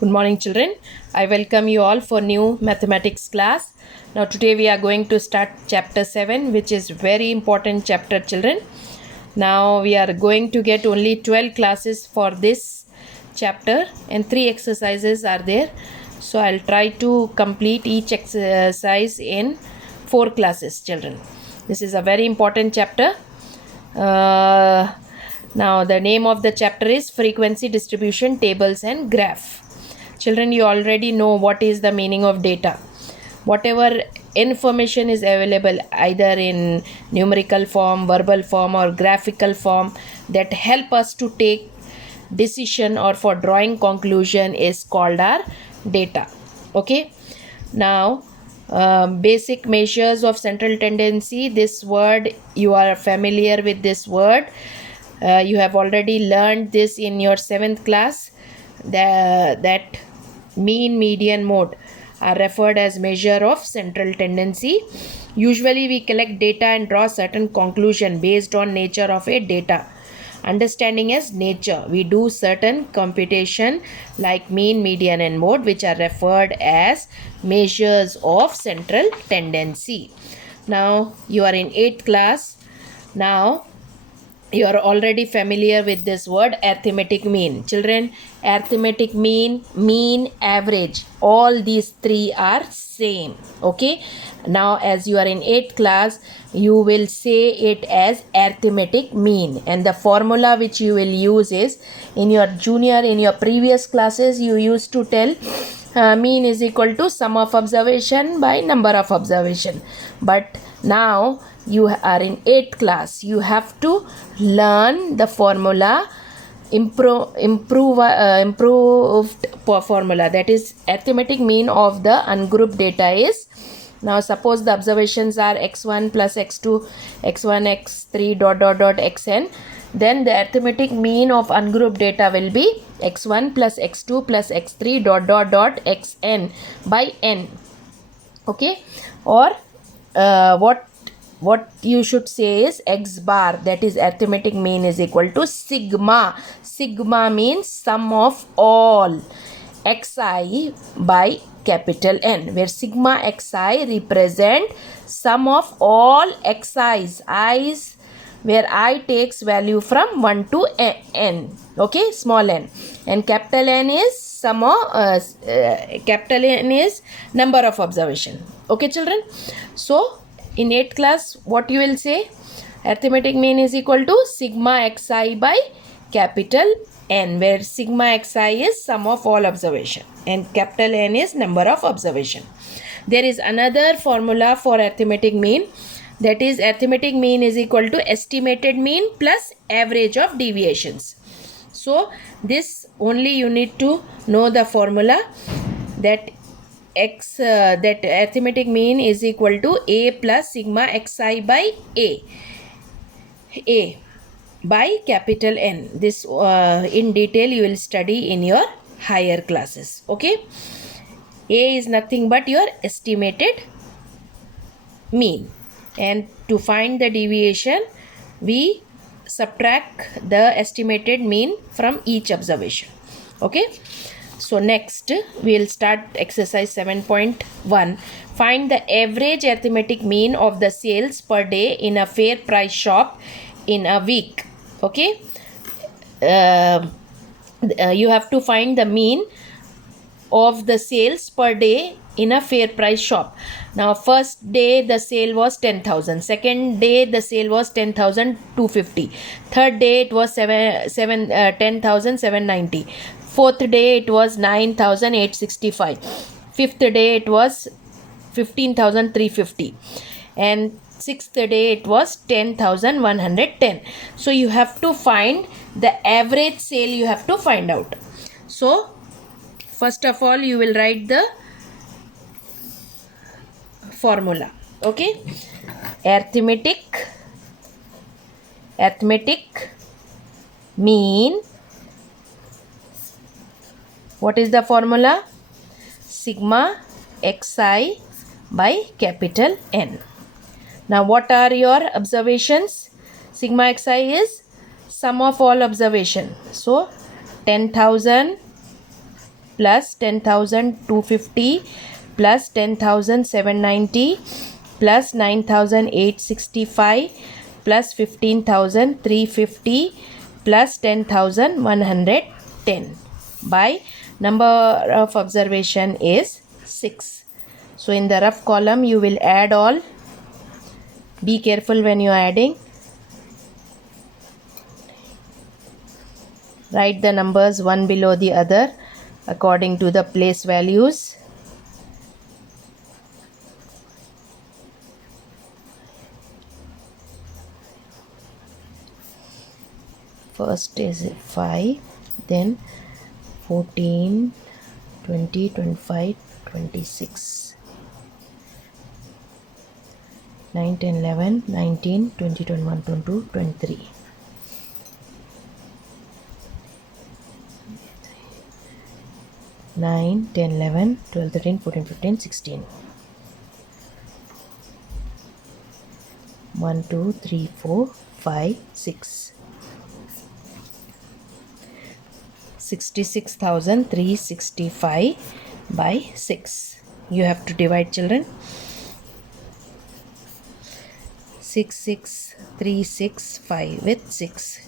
Good morning, children. I welcome you all for new mathematics class. Now today we are going to start chapter 7, which is very important chapter, children. Now we are going to get only 12 classes for this chapter and 3 exercises are there. So I'll try to complete each exercise in 4 classes, children. This is a very important chapter. Now the name of the chapter is frequency distribution tables and graph. Children, you already know what is the meaning of data. Whatever information is available either in numerical form, verbal form or graphical form that help us to take decision or for drawing conclusion is called our data. Okay. Now basic measures of central tendency, this word, you are familiar with this word. You have already learned this in your 7th class, that mean, median, mode are referred as measure of central tendency. Usually we collect data and draw certain conclusion based on nature of a data. Understanding as nature, we do certain computation like mean, median and mode, which are referred as measures of central tendency. Now you are in 8th class. Now you are already familiar with this word arithmetic mean. Children, arithmetic mean, average, all these three are same. Okay. Now as you are in 8th class, you will say it as arithmetic mean, and the formula which you will use is in your previous classes you used to tell mean is equal to sum of observation by number of observation, but now you are in 8th class, you have to learn the formula, improved formula, that is arithmetic mean of the ungrouped data is. Now suppose the observations are x1 plus x2, x1, x3 dot dot dot xn, then the arithmetic mean of ungrouped data will be x1 plus x2 plus x3 dot dot dot xn by n. Okay. Or what you should say is x bar, that is arithmetic mean, is equal to sigma. Sigma means sum of all xi by capital N, where sigma xi represent sum of all xi's, i's, where I takes value from 1 to n. Okay, small n, and capital N is capital N is number of observation. Okay, children. So in 8th class, what you will say? Arithmetic mean is equal to sigma xi by capital N, where sigma xi is sum of all observation and capital N is number of observation. There is another formula for arithmetic mean, that is arithmetic mean is equal to estimated mean plus average of deviations. So this only you need to know the formula, that that arithmetic mean is equal to a plus sigma xi by a by capital N. This in detail you will study in your higher classes. Okay. A is nothing but your estimated mean, and to find the deviation we subtract the estimated mean from each observation. Okay. So next we will start exercise 7.1. Find the average arithmetic mean of the sales per day in a fair price shop in a week. Okay. You have to find the mean of the sales per day in a fair price shop. Now first day the sale was 10,000, second day the sale was 10,250, third day it was 10,790, fourth day it was 9,865, fifth day it was 15,350, and sixth day it was 10,110. So you have to find the average sale, you have to find out. So first of all you will write the formula. Okay. Arithmetic mean, what is the formula? Sigma xi by capital N. Now what are your observations? Sigma xi is sum of all observation. So 10,000 plus 10,250 plus 10,790 plus 9,865 plus 15,350 plus 10,110 by number of observation is 6. So in the rough column you will add all. Be careful when you are adding. Write the numbers one below the other according to the place values. First is 5, then 14, 20, 25, 26, 9, 10, 11, 19, 20, 21, 22, 23. 9, 10, 11, 12, 13, 14, 15, 16. 1, 2, 3, 4, 5, 6. 66,365 by 6. You have to divide, children. 66,365 with 6.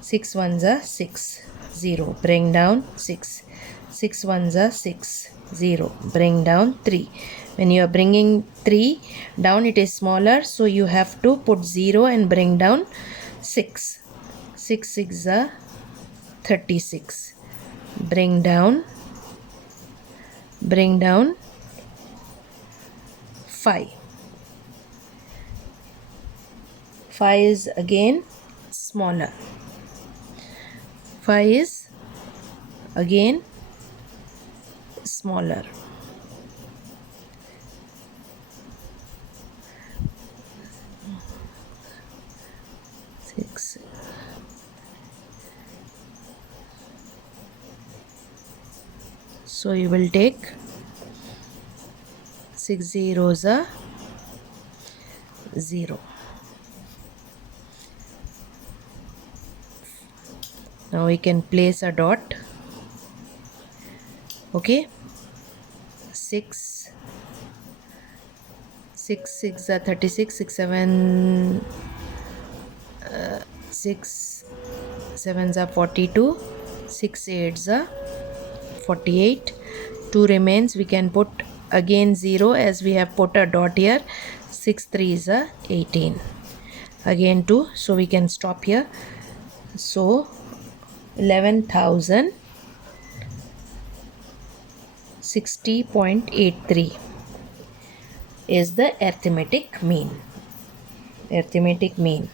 6 ones are 6. 0. Bring down 6. 6 ones are 6. 0. Bring down 3. When you are bringing 3 down, it is smaller, so you have to put 0 and bring down 6. 6 6 are 36. Bring down 5. 5 is again smaller. 5 is again smaller. 6. So you will take 6 zeros are 0. Now we can place a dot. Okay. 6 6 are 36. 6 7 6 7s are 42. 6 8s are 48. 2 remains. We can put again 0 as we have put a dot here. 6 3s are 18. Again 2. So we can stop here. So 11,060.83 is the arithmetic mean. Arithmetic mean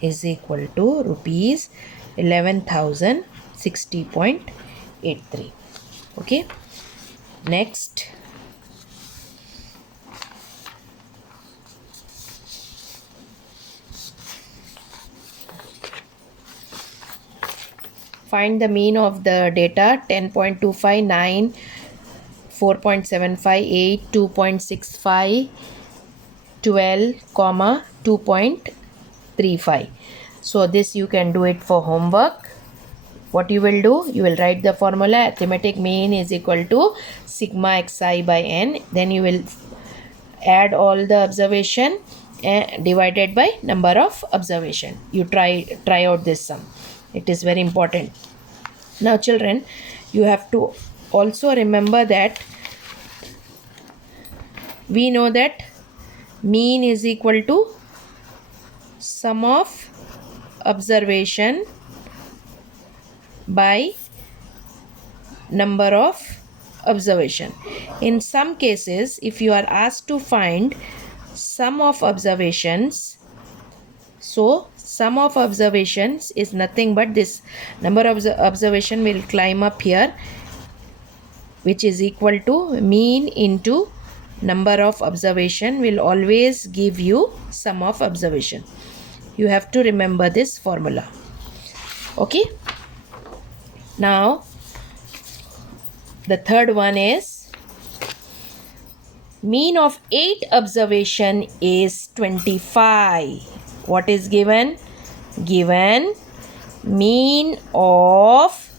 is equal to rupees 11,060.83. Okay. Next, find the mean of the data. 10.25, 9, 4.75, 8, 2.65, 12, 2.35. So this you can do it for homework. What you will do, you will write the formula. Arithmetic mean is equal to sigma xi by n. Then you will add all the observation divided by number of observation. You try out this sum. It is very important. Now children, you have to also remember that we know that mean is equal to sum of observation by number of observation. In some cases, if you are asked to find sum of observations, so sum of observations is nothing but this number of observation will climb up here, which is equal to mean into number of observation will always give you sum of observation. You have to remember this formula. Okay. Now the third one is Mean of 8 observation is 25. What is given? Given mean of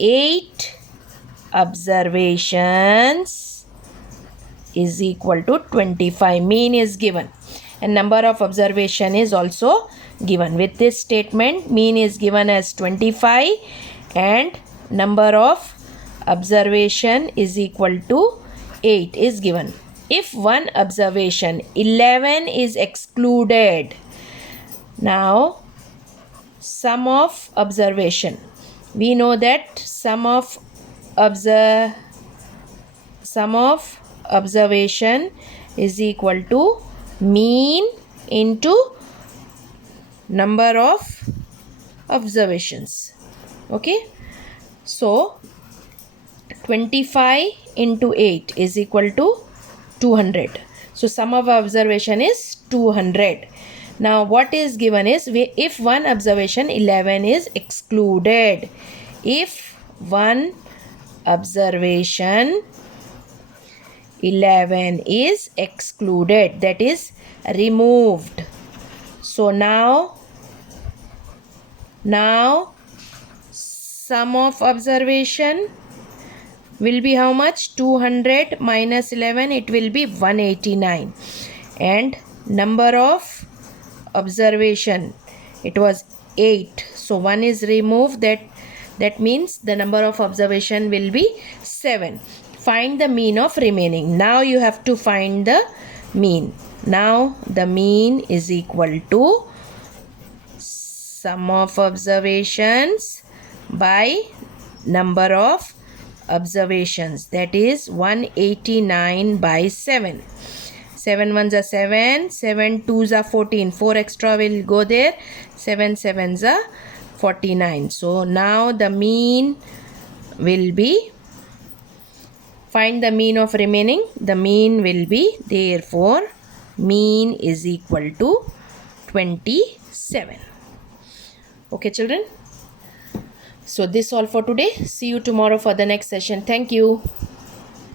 8 observations is equal to 25. Mean is given and number of observation is also given. With this statement, mean is given as 25 and number of observation is equal to 8 is given. If one observation 11 is excluded, now sum of observation, we know that sum of observation is equal to mean into number of observations. Okay, so 25 into 8 is equal to 200. So sum of observation is 200. Now what is given is if one observation 11 is excluded. If one observation 11 is excluded, that is removed. So now sum of observation will be how much? 200 minus 11, it will be 189. And number of observation, it was 8. So 1 is removed. That means the number of observation will be 7. Find the mean of remaining. Now you have to find the mean. Now the mean is equal to sum of observations by number of observations, that is 189 by 7. 7 ones are 7, 7 twos are 14, 4 extra will go there, 7 sevens are 49. So now the mean will be, find the mean of remaining, the mean will be, therefore mean is equal to 27. Okay children, so this all for today. See you tomorrow for the next session. Thank you.